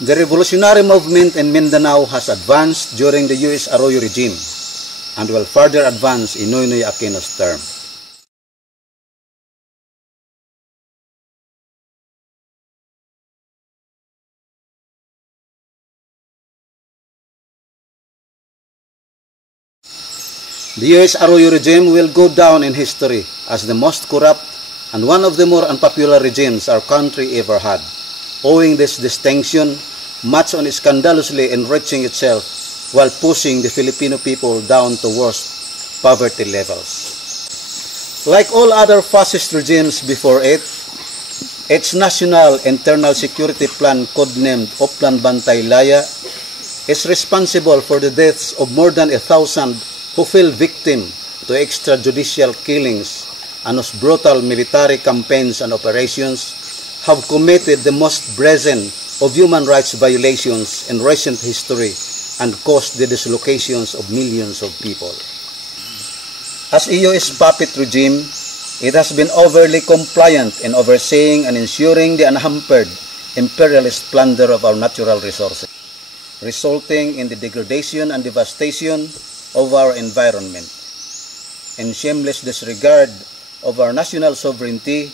The revolutionary movement in Mindanao has advanced during the U.S. Arroyo regime and will further advance in Noynoy Aquino's term. The U.S. Arroyo regime will go down in history as the most corrupt and one of the more unpopular regimes our country ever had, owing this distinction much on scandalously enriching itself while pushing the Filipino people down to worst poverty levels. Like all other fascist regimes before it, its National Internal Security Plan, codenamed Oplan Bantay Laya, is responsible for the deaths of more than 1,000 who fell victim to extrajudicial killings and whose brutal military campaigns and operations have committed the most brazen of human rights violations in recent history and caused the dislocations of millions of people. As EU's puppet regime, it has been overly compliant in overseeing and ensuring the unhampered imperialist plunder of our natural resources, resulting in the degradation and devastation of our environment. In shameless disregard of our national sovereignty,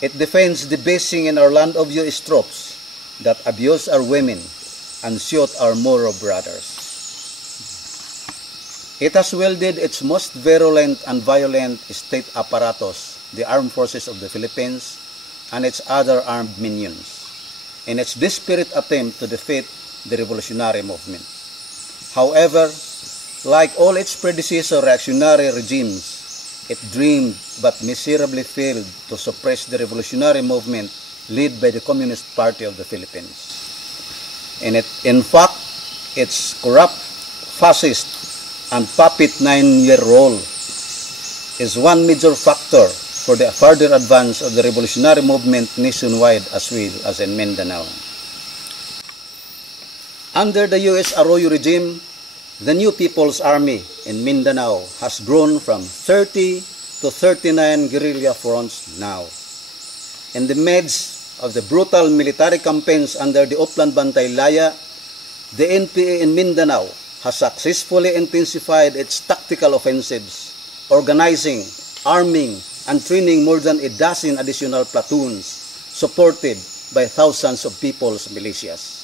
it defends the basing in our land of US troops that abuse our women and shoot our Moro brothers. It has wielded its most virulent and violent state apparatus, the Armed Forces of the Philippines, and its other armed minions, in its desperate attempt to defeat the revolutionary movement. However, like all its predecessor reactionary regimes, it dreamed but miserably failed to suppress the revolutionary movement led by the Communist Party of the Philippines. In fact, its corrupt, fascist, and puppet 9-year role is one major factor for the further advance of the revolutionary movement nationwide as well as in Mindanao. Under the U.S. Arroyo regime, the New People's Army in Mindanao has grown from 30 to 39 guerrilla fronts now. In the midst of the brutal military campaigns under the Oplan Bantay Laya, the NPA in Mindanao has successfully intensified its tactical offensives, organizing, arming, and training more than a dozen additional platoons, supported by thousands of people's militias.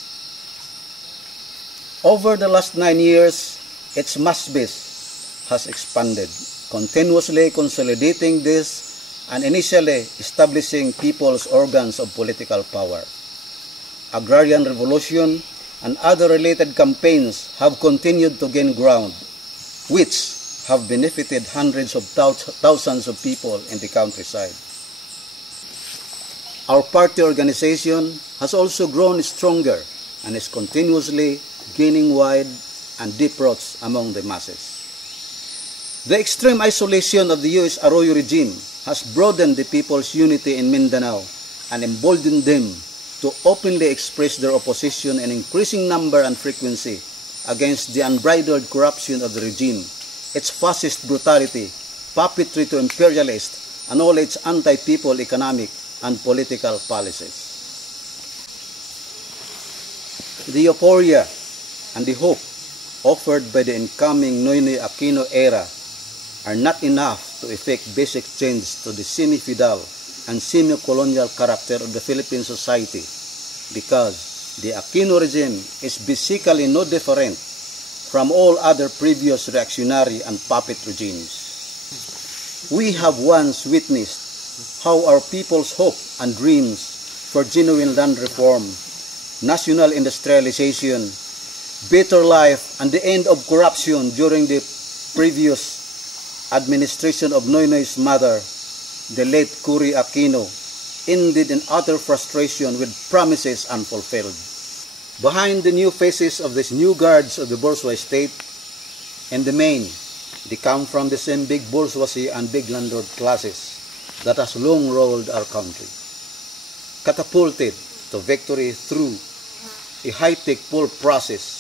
Over the last 9 years, its mass base has expanded, continuously consolidating this and initially establishing people's organs of political power. Agrarian revolution and other related campaigns have continued to gain ground, which have benefited hundreds of thousands of people in the countryside. Our party organization has also grown stronger and is continuously gaining wide and deep roots among the masses. The extreme isolation of the U.S. Arroyo regime has broadened the people's unity in Mindanao and emboldened them to openly express their opposition in increasing number and frequency against the unbridled corruption of the regime, its fascist brutality, puppetry to imperialists, and all its anti-people economic and political policies. The euphoria and the hope offered by the incoming Noynoy Aquino era are not enough to effect basic change to the semi-feudal and semi-colonial character of the Philippine society, because the Aquino regime is basically no different from all other previous reactionary and puppet regimes. We have once witnessed how our people's hope and dreams for genuine land reform, national industrialization, better life, and the end of corruption during the previous administration of Noynoy's mother, the late Cory Aquino, ended in utter frustration with promises unfulfilled. Behind the new faces of these new guards of the bourgeois state, in the main, they come from the same big bourgeoisie and big landlord classes that has long ruled our country. Catapulted to victory through a high-tech poll process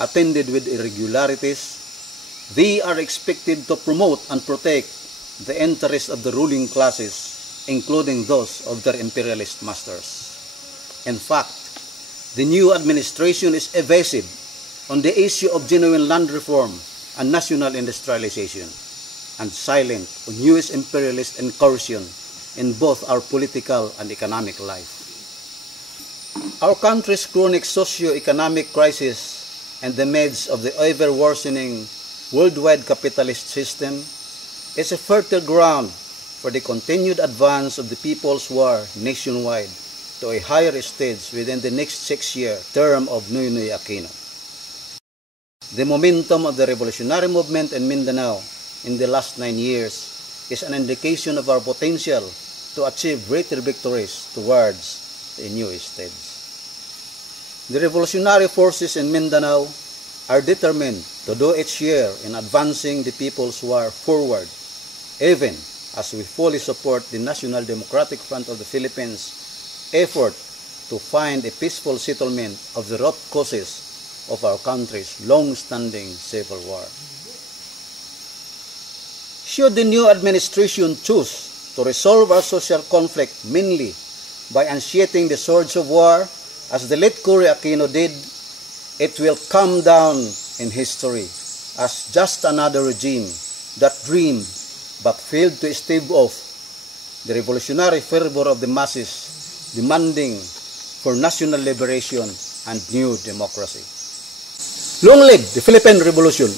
attended with irregularities, they are expected to promote and protect the interests of the ruling classes, including those of their imperialist masters. In fact, The new administration is evasive on the issue of genuine land reform and national industrialization, and silent on U.S. imperialist incursion in both our political and economic life. Our country's chronic socio-economic crisis and the midst of the ever-worsening worldwide capitalist system is a fertile ground for the continued advance of the People's War nationwide to a higher stage within the next 6-year term of Noynoy Aquino. The momentum of the revolutionary movement in Mindanao in the last 9 years is an indication of our potential to achieve greater victories towards a new stage. The revolutionary forces in Mindanao are determined to do its share in advancing the People's War forward, even as we fully support the National Democratic Front of the Philippines' effort to find a peaceful settlement of the root causes of our country's long-standing civil war. Should the new administration choose to resolve our social conflict mainly by unsheathing the swords of war, as the late Cory Aquino did, it will come down in history as just another regime that dreamed but failed to stave off the revolutionary fervor of the masses demanding for national liberation and new democracy. Long live the Philippine Revolution!